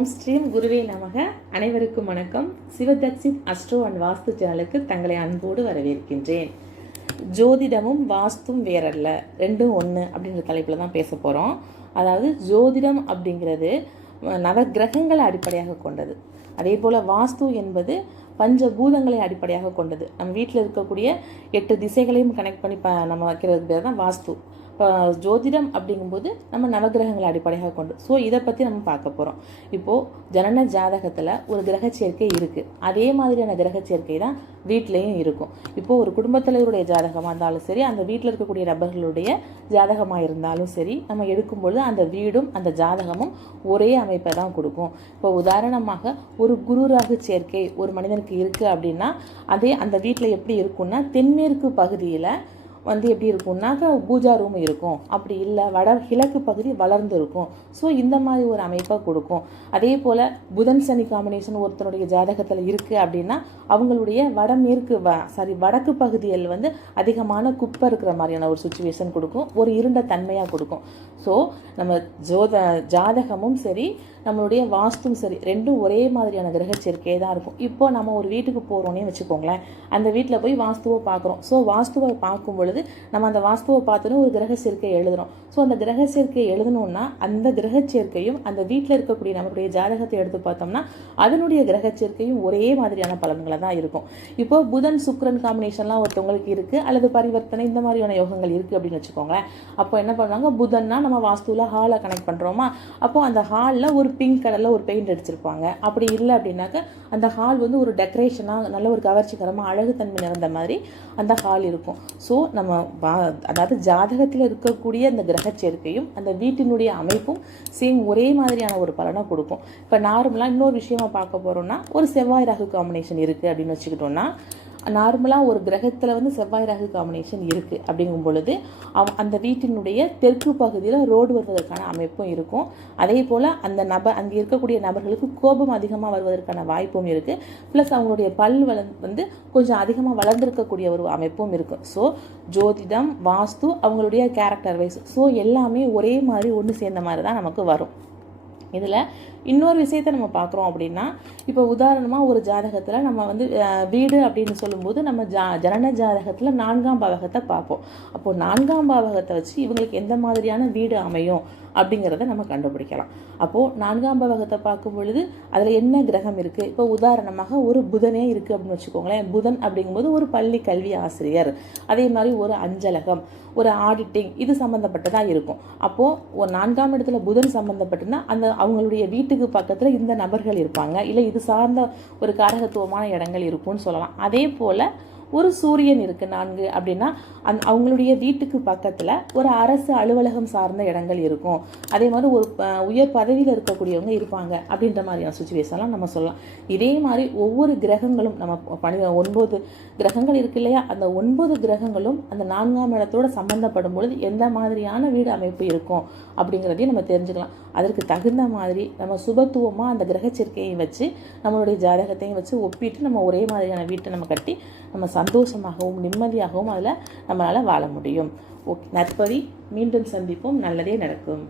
ஓம் ஸ்ரீம் குருவே நமக. அனைவருக்கும் வணக்கம். சிவதக்ஷித் அஸ்ட்ரோ அண்ட் வாஸ்து சேனலுக்கு தங்களை அன்போடு வரவேற்கின்றேன். ஜோதிடமும் வாஸ்தும் வேறல்ல, ரெண்டும் ஒன்று அப்படின்ற தலைப்பில் தான் பேச போகிறோம். அதாவது ஜோதிடம் அப்படிங்கிறது நவகிரகங்களை அடிப்படையாக கொண்டது. அதே போல் வாஸ்து என்பது பஞ்சபூதங்களை அடிப்படையாக கொண்டது. நம்ம வீட்டில் இருக்கக்கூடிய 8 திசைகளையும் கனெக்ட் பண்ணி நம்ம வைக்கிறது பேர் தான் வாஸ்து. இப்போ ஜோதிடம் அப்படிங்கும்போது நம்ம நவகிரகங்களை அடிப்படையாக கொண்டு இதை பற்றி நம்ம பார்க்க போகிறோம். இப்போது ஜனன ஜாதகத்தில் ஒரு கிரக சேர்க்கை இருக்குது. அதே மாதிரியான கிரக சேர்க்கை தான் வீட்லேயும் இருக்கும். இப்போது ஒரு குடும்பத் தலைவருடைய ஜாதகமாக இருந்தாலும் சரி, அந்த வீட்டில் இருக்கக்கூடிய நபர்களுடைய ஜாதகமாக இருந்தாலும் சரி, நம்ம எடுக்கும்பொழுது அந்த வீடும் அந்த ஜாதகமும் ஒரே அமைப்பை தான் கொடுக்கும். இப்போ உதாரணமாக ஒரு குரு ராகு சேர்க்கை ஒரு மனிதனுக்கு இருக்குது அப்படின்னா, அதே அந்த வீட்டில் எப்படி இருக்குன்னா, தென்மேற்கு பகுதியில் எப்படி இருக்கும்னாக்கா பூஜா ரூம் இருக்கும். அப்படி இல்லை கிழக்கு பகுதி வளர்ந்து இருக்கும். இந்த மாதிரி ஒரு அமைப்பை கொடுக்கும். அதே போல் புதன் சனி காம்பினேஷன் ஒருத்தனுடைய ஜாதகத்தில் இருக்குது அப்படின்னா, அவங்களுடைய வடக்கு பகுதியில் அதிகமான குப்பை இருக்கிற மாதிரியான ஒரு சுச்சுவேஷன் கொடுக்கும். ஒரு இருண்ட தன்மையாக கொடுக்கும். நம்ம ஜாதகமும் சரி, நம்மளுடைய வாஸ்தும் சரி, ரெண்டும் ஒரே மாதிரியான கிரக சேர்க்கையே தான் இருக்கும். இப்போ நம்ம ஒரு வீட்டுக்கு போகிறோன்னே வச்சுக்கோங்களேன். அந்த வீட்டில் போய் வாஸ்துவை பார்க்குறோம். வாஸ்துவை பார்க்கும் பொழுது நம்ம அந்த வாஸ்துவை பார்த்தோன்னா ஒரு கிரக சேர்க்கை எழுதுறோம். அந்த கிரக சேர்க்கை எழுதணும்னா அந்த கிரக சேர்க்கையும் அந்த வீட்டில் இருக்கக்கூடிய நம்மளுடைய ஜாதகத்தை எடுத்து பார்த்தோம்னா அதனுடைய கிரக சேர்க்கையும் ஒரே மாதிரியான பலன்களை தான் இருக்கும். இப்போ புதன் சுக்கிரன் காம்பினேஷன்லாம் ஒருத்தவங்களுக்கு இருக்குது, அல்லது பரிவர்த்தனை இந்த மாதிரியான யோகங்கள் இருக்குது அப்படின்னு வச்சுக்கோங்களேன். அப்போ என்ன பண்ணுவாங்க, புதன்னா நம்ம வாஸ்துவில் ஹாலை கனெக்ட் பண்ணுறோமா, அப்போ அந்த ஹாலில் ஒரு பிங்க் கலரில் ஒரு பெயிண்ட் அடிச்சிருப்பாங்க. அப்படி இல்லை அப்படின்னாக்க அந்த ஹால் ஒரு டெக்கரேஷனாக நல்ல ஒரு கவர்ச்சிகரமாக அழகுத்தன்மை நிறைந்த மாதிரி அந்த ஹால் இருக்கும். நம்ம அதாவது ஜாதகத்தில் இருக்கக்கூடிய அந்த கிரக சேர்க்கையும் அந்த வீட்டினுடைய அமைப்பும் சேம் ஒரே மாதிரியான ஒரு பலனை கொடுக்கும். இப்போ நார்மலாக இன்னொரு விஷயமா பார்க்க போகிறோம்னா, ஒரு செவ்வாய் ராகு காம்பினேஷன் இருக்குது அப்படின்னு வச்சுக்கிட்டோம்னா, நார்மலாக ஒரு கிரகத்தில் செவ்வாய் ராகு காம்பினேஷன் இருக்குது அப்படிங்கும் பொழுது அந்த வீட்டினுடைய தெற்கு பகுதியில் ரோடு வருவதற்கான அமைப்பும் இருக்கும். அதே போல் அந்த அங்கே இருக்கக்கூடிய நபர்களுக்கு கோபம் அதிகமாக வருவதற்கான வாய்ப்பும் இருக்குது. ப்ளஸ் அவங்களுடைய பல் கொஞ்சம் அதிகமாக வளர்ந்துருக்கக்கூடிய ஒரு அமைப்பும் இருக்கும். ஜோதிடம் வாஸ்து அவங்களுடைய கேரக்டர் வைஸ் எல்லாமே ஒரே மாதிரி ஒன்று சேர்ந்த மாதிரி தான் நமக்கு வரும். இதில் இன்னொரு விஷயத்தை நம்ம பார்க்குறோம் அப்படின்னா, இப்போ உதாரணமாக ஒரு ஜாதகத்தில் நம்ம வீடு அப்படின்னு சொல்லும்போது நம்ம ஜனன ஜாதகத்தில் 4ஆம் பாவகத்தை பார்ப்போம். அப்போது 4ஆம் பாவகத்தை வச்சு இவங்களுக்கு எந்த மாதிரியான வீடு அமையும் அப்படிங்கிறத நம்ம கண்டுபிடிக்கலாம். அப்போது 4ஆம் பாவகத்தை பார்க்கும் பொழுது அதில் என்ன கிரகம் இருக்குது. இப்போ உதாரணமாக ஒரு புதனே இருக்குது அப்படின்னு வச்சுக்கோங்களேன். புதன் அப்படிங்கும்போது ஒரு பள்ளி கல்வி ஆசிரியர், அதே மாதிரி ஒரு அஞ்சலகம், ஒரு ஆடிட்டிங், இது சம்மந்தப்பட்டதாக இருக்கும். அப்போது ஒரு 4ஆம் இடத்துல புதன் சம்மந்தப்பட்டுன்னா அவங்களுடைய வீட்டுக்கு பக்கத்தில் இந்த நபர்கள் இருப்பாங்க, இல்லை இது சார்ந்த ஒரு காரகத்துவமான இடங்கள் இருக்கும்னு சொல்லலாம். அதே போல் ஒரு சூரியன் இருக்குது 4 அப்படின்னா அவங்களுடைய வீட்டுக்கு பக்கத்தில் ஒரு அரசு அலுவலகம் சார்ந்த இடங்கள் இருக்கும். அதே மாதிரி ஒரு உயர் பதவியில் இருக்கக்கூடியவங்க இருப்பாங்க அப்படின்ற மாதிரியான சுச்சுவேஷன்லாம் நம்ம சொல்லலாம். இதே மாதிரி ஒவ்வொரு கிரகங்களும் நம்ம 9 கிரகங்கள் இருக்கு இல்லையா, அந்த 9 கிரகங்களும் அந்த 4ஆம் இடத்தோடு சம்மந்தப்படும் பொழுது எந்த மாதிரியான வீடு அமைப்பு இருக்கும் அப்படிங்கிறதையும் நம்ம தெரிஞ்சுக்கலாம். அதற்கு தகுந்த மாதிரி நம்ம சுபத்துவமாக அந்த கிரக சேர்க்கையும் வச்சு நம்மளுடைய ஜாதகத்தையும் வச்சு ஒப்பிட்டு நம்ம ஒரே மாதிரியான வீட்டை நம்ம கட்டி நம்ம சந்தோஷமாகவும் நிம்மதியாகவும் அதில் நம்மளால் வாழ முடியும். ஓகே, நற்பவி. மீண்டும் சந்திப்போம். நல்லதே நடக்கும்.